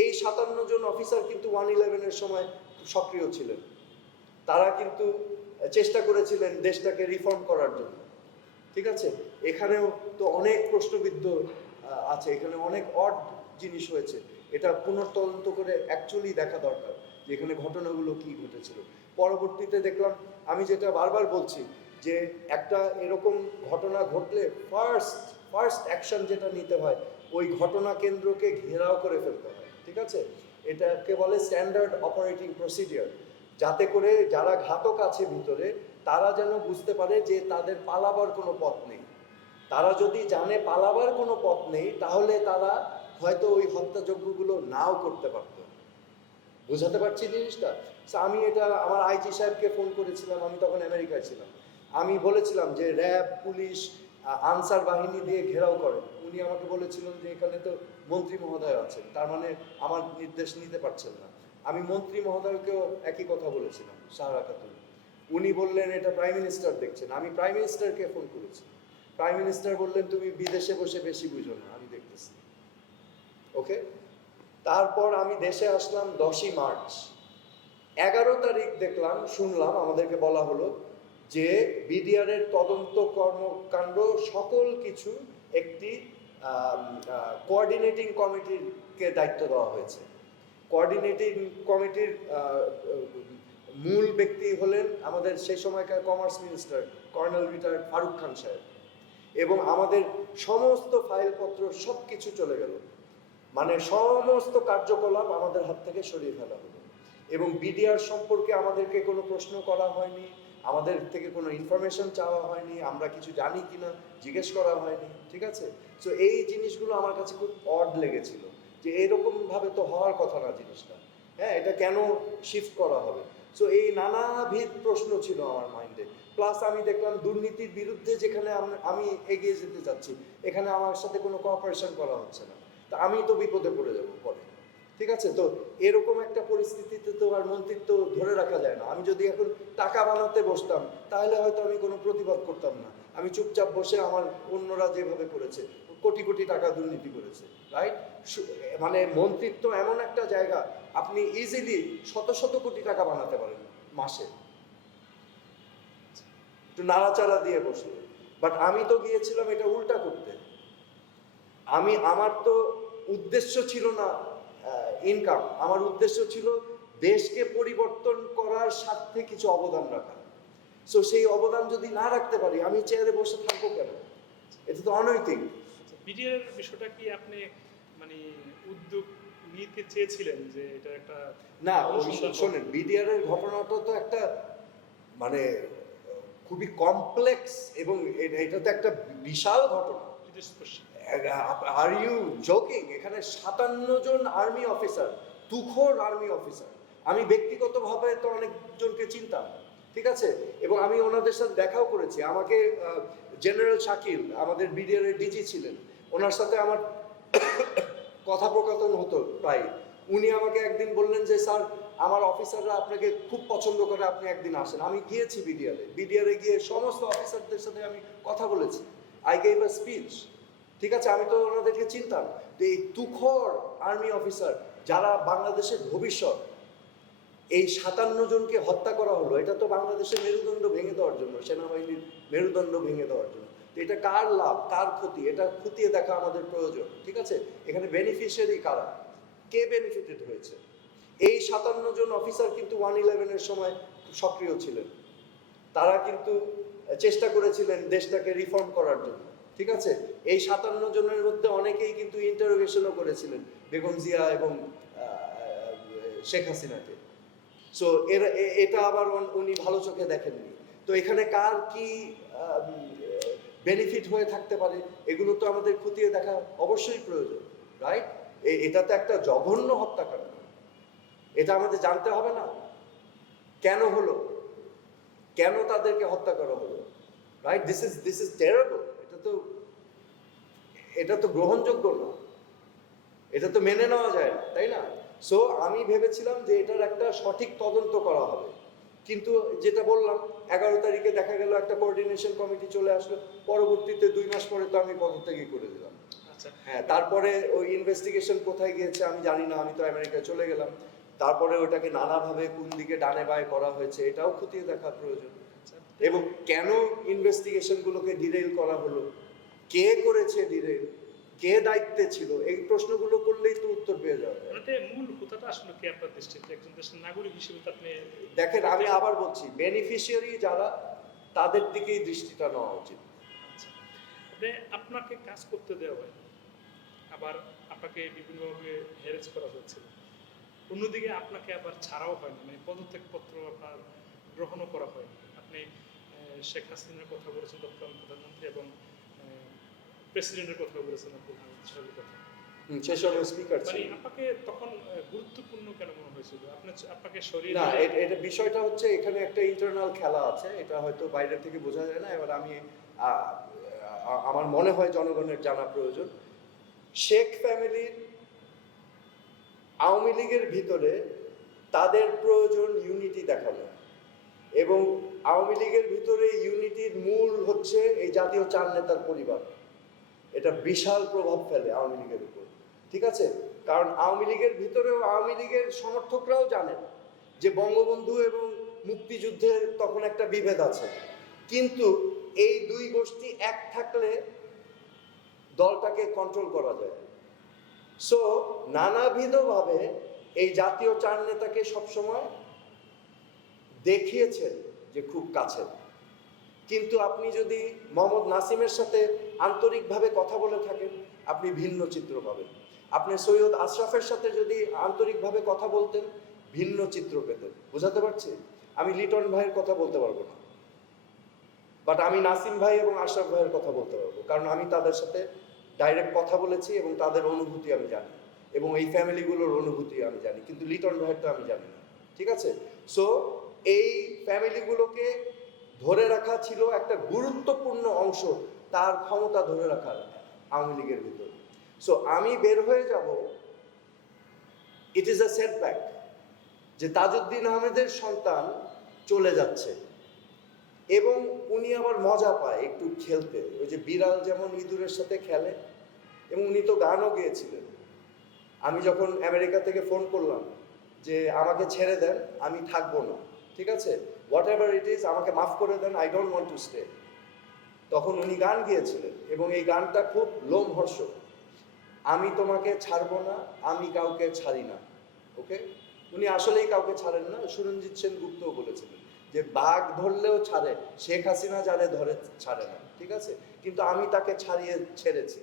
এই 57 জন অফিসার কিন্তু 111-এর সময় সক্রিয় ছিলেন। তারা কিন্তু চেষ্টা করেছিলেন দেশটাকে রিফর্ম করার জন্য। ঠিক আছে, এখানেও তো অনেক প্রশ্নবিদ্ধ আছে, এখানে অনেক অড জিনিস হয়েছে। এটা পুনর্তদন্ত করে অ্যাকচুয়ালি দেখা দরকার যে এখানে ঘটনাগুলো কি ঘটেছিল। পরবর্তীতে দেখলাম, আমি যেটা বারবার বলছি, যে একটা এরকম ঘটনা ঘটলে ফার্স্ট অ্যাকশন যেটা নিতে হয়, ওই ঘটনা কেন্দ্রকে ঘেরাও করে ফেলতে হয়। ঠিক আছে, এটাকে বলে স্ট্যান্ডার্ড অপারেটিং প্রসিডিওর, যাতে করে যারা ঘাতক আছে ভিতরে তারা যেন বুঝতে পারে যে তাদের পালাবার কোনো পথ নেই। তারা যদি জানে পালাবার কোনো পথ নেই, তাহলে তারা হয়তো ওই হত্যাযজ্ঞগুলো নাও করতে পারত। বুঝাতে পারছি জিনিসটা? আমি এটা আমার আইজি সাহেবকে ফোন করেছিলাম, আমি তখন আমেরিকায় ছিলাম। আমি বলেছিলাম যে র্যাব, পুলিশ, আনসার বাহিনী দিয়ে ঘেরাও করে। উনি আমাকে বলেছিলেন যে এখানে তো মন্ত্রী মহোদয় আছেন, তার মানে আমার নির্দেশ নিতে পারছেন না। আমি মন্ত্রী মহোদয়কেও একই কথা বলেছিলাম, সাহারা খাতুন। উনি বললেন এটা প্রাইম মিনিস্টার দেখছেন। আমি প্রাইম মিনিস্টারকে ফোন করেছি। প্রাইম মিনিস্টার বললেন তুমি বিদেশে বসে বেশি বুঝো না, আমি দেখতেছি। ওকে, তারপর আমি দেশে আসলাম 10ই মার্চ। 11 তারিখ শুনলাম আমাদেরকে বলা হলো যে বিডিআরের তদন্ত কর্মকাণ্ড সকল কিছু একটি কোঅর্ডিনেটিং কমিটিকে দায়িত্ব দেওয়া হয়েছে। কোঅর্ডিনেটিং কমিটির মূল ব্যক্তি হলেন আমাদের সেই সময়কার commerce minister colonel retired Faruk Khan সাহেব, এবং আমাদের সমস্ত ফাইলপত্র সব কিছু চলে গেল। মানে সমস্ত কার্যকলাপ আমাদের হাত থেকে সরিয়ে ফেলা হলো, এবং বিডিআর সম্পর্কে আমাদেরকে কোনো প্রশ্ন করা হয়নি, আমাদের থেকে কোনো ইনফরমেশন চাওয়া হয়নি, আমরা কিছু জানি কিনা জিজ্ঞেস করা হয়নি। ঠিক আছে, সো এই জিনিসগুলো আমার কাছে খুব অড লেগেছিল, যে এরকমভাবে তো হওয়ার কথা না জিনিসটা। হ্যাঁ, এটা কেন শিফট করা হবে? সো এই নানাবিধ প্রশ্ন ছিল আমার মাইন্ডে। প্লাস আমি দেখলাম দুর্নীতির বিরুদ্ধে যেখানে আমি এগিয়ে যেতে চাচ্ছি, এখানে আমার সাথে কোনো কোঅপারেশন করা হচ্ছে না। তা আমি তো বিপদে পড়ে যাব পরে। ঠিক আছে, তো এরকম একটা পরিস্থিতিতে তো আর মন্ত্রিত্ব ধরে রাখা যায় না। আমি যদি এখন টাকা বানাতে বসতাম, তাহলে হয়তো আমি কোনো প্রতিবাদ করতাম না। আমি চুপচাপ বসে আমার অন্যরা যেভাবে করেছে, কোটি কোটি টাকা দুর্নীতি করেছে, রাইট? মানে মন্ত্রিত্ব এমন একটা জায়গা, আপনি ইজিলি শত শত কোটি টাকা বানাতে পারেন মাসে, একটু নাড়াচাড়া দিয়ে বসলে। বাট আমি তো গিয়েছিলাম এটা উল্টা করতে। আমার তো উদ্দেশ্য ছিল না ইনকাম, আমার উদ্দেশ্য ছিল দেশকে পরিবর্তন করার স্বার্থে কিছু অবদান রাখা। সো সেই অবদান যদি না রাখতে পারি, আমি চেয়ারে বসে থাকবো কেন? এটা তো অনৈতিক। বিডিআর বিষয়টা কি আপনি মানে উদ্যোগ নিতে চেয়েছিলেন যে এটা একটা না, শোনেন, বিডিআর এর ঘটনাটা তো একটা মানে খুবই কমপ্লেক্স, এবং এটা তো একটা বিশাল ঘটনা। Are you joking? এখানে 57 জন আর্মি অফিসার, তুখোর আর্মি অফিসার। আমি ব্যক্তিগতভাবে তো অনেকজনকে চিনতাম, ঠিক আছে, এবং আমি ওনাদের সাথে দেখাও করেছি। আমাকে জেনারেল শাকিল, আমাদের বিডিআর এর ডিজি ছিলেন, ওনার সাথে আমার কথোপকথন হতো প্রায়। উনি আমাকে একদিন বললেন যে স্যার, আমার অফিসাররা আপনাকে খুব পছন্দ করে, আপনি একদিন আসেন। আমি গিয়েছি বিডিআরে গিয়ে সমস্ত অফিসারদের সাথে আমি কথা বলেছি। I gave a speech. ঠিক আছে, আমি তো ওনাদেরকে চিনতাম। যে এই তুখর আর্মি অফিসার যারা বাংলাদেশের ভবিষ্যৎ, এই 57 জনকে হত্যা করা হলো, এটা তো বাংলাদেশের মেরুদণ্ড ভেঙে দেওয়ার জন্য, সেনাবাহিনীর মেরুদণ্ড ভেঙে দেওয়ার জন্য। তো এটা কার লাভ, কার ক্ষতি, এটা খতিয়ে দেখা আমাদের প্রয়োজন। ঠিক আছে, এখানে বেনিফিশিয়ারি কারা, কে বেনিফিটেড হয়েছে? এই 57 জন অফিসার কিন্তু 111-এর সময় সক্রিয় ছিলেন। তারা কিন্তু চেষ্টা করেছিলেন দেশটাকে রিফর্ম করার জন্য। ঠিক আছে, এই 57 জনের মধ্যে অনেকেই কিন্তু ইন্টারোগেশনও করেছিলেন বেগম জিয়া এবং শেখ হাসিনাকে। সো এটা আবার উনি ভালো চোখে দেখেননি। তো এখানে কার কি বেনিফিট হয়ে থাকতে পারে, এগুলো তো আমাদের খতিয়ে দেখা অবশ্যই প্রয়োজন, রাইট? এটা তো একটা জঘন্য হত্যাকাণ্ড, এটা আমাদের জানতে হবে না কেন হলো, কেন তাদেরকে হত্যা করা হলো, রাইট? This is terrible. এটা তো গ্রহণযোগ্য না, এটা তো মেনে নেওয়া যায় না, তাই না? সো আমি ভেবেছিলাম যে এটার একটা সঠিক তদন্ত করা হবে, কিন্তু যেটা বললাম 11 তারিখে দেখা গেল একটা কোঅর্ডিনেশন কমিটি চলে আসলো, পরবর্তীতে 2 মাস পরে তো আমি পদত্যাগী করে দিলাম। আচ্ছা হ্যাঁ, তারপরে ওই ইনভেস্টিগেশন কোথায় গিয়েছে আমি জানি না, আমি তো আমেরিকায় চলে গেলাম। তারপরে ওটাকে নানাভাবে কোন দিকে ডানে বায়ে করা হয়েছে এটাও খতিয়ে দেখা প্রয়োজন। আচ্ছা এবং কেন ইনভেস্টিগেশনগুলোকে ডিরেইল করা হলো, কে করেছে ডিরেইল, কে দায়িত্বে ছিল, এই প্রশ্নগুলো করলেই তো উত্তর পেয়ে যাওয়া যায়। মানে মূল হোতাটা আসলে কি আপনার দৃষ্টিতে একজন দেশের নাগরিক হিসেবে তো আপনি দেখেন, আমি আবার বলছি, বেনিফিশিয়ারি যারা তাদের দিকেই দৃষ্টিটা নেওয়া উচিত। আচ্ছা আপনি আপনাকে কাজ করতে দেওয়া হয়, আবার আপনাকে বিভিন্নভাবে হ্যারেস করা হয়েছিল, অন্যদিকে আপনাকে আবার ছাড়াও হয়নি, মানে পদত্যাগপত্র আপনার গ্রহণও করা হয়নি। আপনি শেখ হাসিনার কথা বলেছেন তৎকালীন প্রধানমন্ত্রী, এবং প্রেসিডেন্টের কথা বলেছেন আব্দুল হামিদ সাহেবের কথা। সে সময় স্পিকার মানে ছিল আপনাকে তখন গুরুত্বপূর্ণ কেন মনে হয়েছিল? আপনাকে সরিয়ে না। দিলে- এটা বিষয়টা হচ্ছে, এখানে একটা ইন্টারনাল খেলা আছে, এটা হয়তো বাইরে থেকে বোঝা যায় না। এবার আমি আমার মনে হয় জনগণের জানা প্রয়োজন। শেখ ফ্যামিলির আওয়ামী লীগের ভিতরে তাদের প্রয়োজন ইউনিটি দেখানো, এবং আওয়ামী লীগের ভিতরে ইউনিটির মূল হচ্ছে এই জাতীয় চার নেতার পরিবার। এটা বিশাল প্রভাব ফেলে আওয়ামী লীগের উপর, ঠিক আছে? কারণ আওয়ামী লীগের ভিতরেও আওয়ামী লীগের সমর্থকরাও জানেন যে বঙ্গবন্ধু এবং মুক্তিযুদ্ধের তখন একটা বিভেদ আছে, কিন্তু এই দুই গোষ্ঠী এক থাকলে দলটাকে কন্ট্রোল করা যায়। সো নানাবিধভাবে এই জাতীয় চার নেতাকে সবসময় দেখিয়েছেন যে খুব কাছের। কিন্তু আপনি যদি মোহাম্মদ নাসিমের সাথে আন্তরিকভাবে কথা বলে থাকেন, আপনি ভিন্ন চিত্র পাবেন। আপনি সৈয়দ আশরাফের সাথে যদি আন্তরিকভাবে কথা বলতেন, ভিন্ন চিত্র পেতেন। বোঝাতে পারছি? আমি লিটন ভাইয়ের কথা বলতে পারবো না, বাট আমি নাসিম ভাই এবং আশরাফ ভাইয়ের কথা বলতে পারবো, কারণ আমি তাদের সাথে ডাইরেক্ট কথা বলেছি এবং তাদের অনুভূতি আমি জানি, এবং এই ফ্যামিলিগুলোর অনুভূতি আমি জানি, কিন্তু লিটন ভাইয়েরটা আমি জানি না, ঠিক আছে? সো এই ফ্যামিলিগুলোকে ধরে রাখা ছিল একটা গুরুত্বপূর্ণ অংশ তার ক্ষমতা ধরে রাখার আওয়ামী লীগের ভিতর। সো আমি বের হয়ে যাব, ইট ইজ আ সেটব্যাক যে তাজউদ্দিন আহমেদের সন্তান চলে যাচ্ছে, এবং উনি আবার মজা পায় একটু খেলতে, ওই যে বিড়াল যেমন ইঁদুরের সাথে খেলে। এবং উনি তো গানও গেয়েছিলেন। আমি যখন আমেরিকা থেকে ফোন করলাম যে আমাকে ছেড়ে দেন, আমি থাকবো না, ঠিক আছে, হোয়াট এভার ইট ইজ, আমাকে মাফ করে দেন, I don't want to stay, তখন উনি গান গিয়েছিলেন, এবং এই গানটা খুব লোমহর্ষক। আমি তোমাকে ছাড়বো না, আমি কাউকে ছাড়ি না। ওকে, উনি আসলেই কাউকে ছাড়েন না। সুরঞ্জিত সেনগুপ্তও বলেছিলেন যে বাঘ ধরলেও ছাড়ে, শেখ হাসিনা যারে ধরে ছাড়ে না, ঠিক আছে, কিন্তু আমি তাকে ছেড়েছি।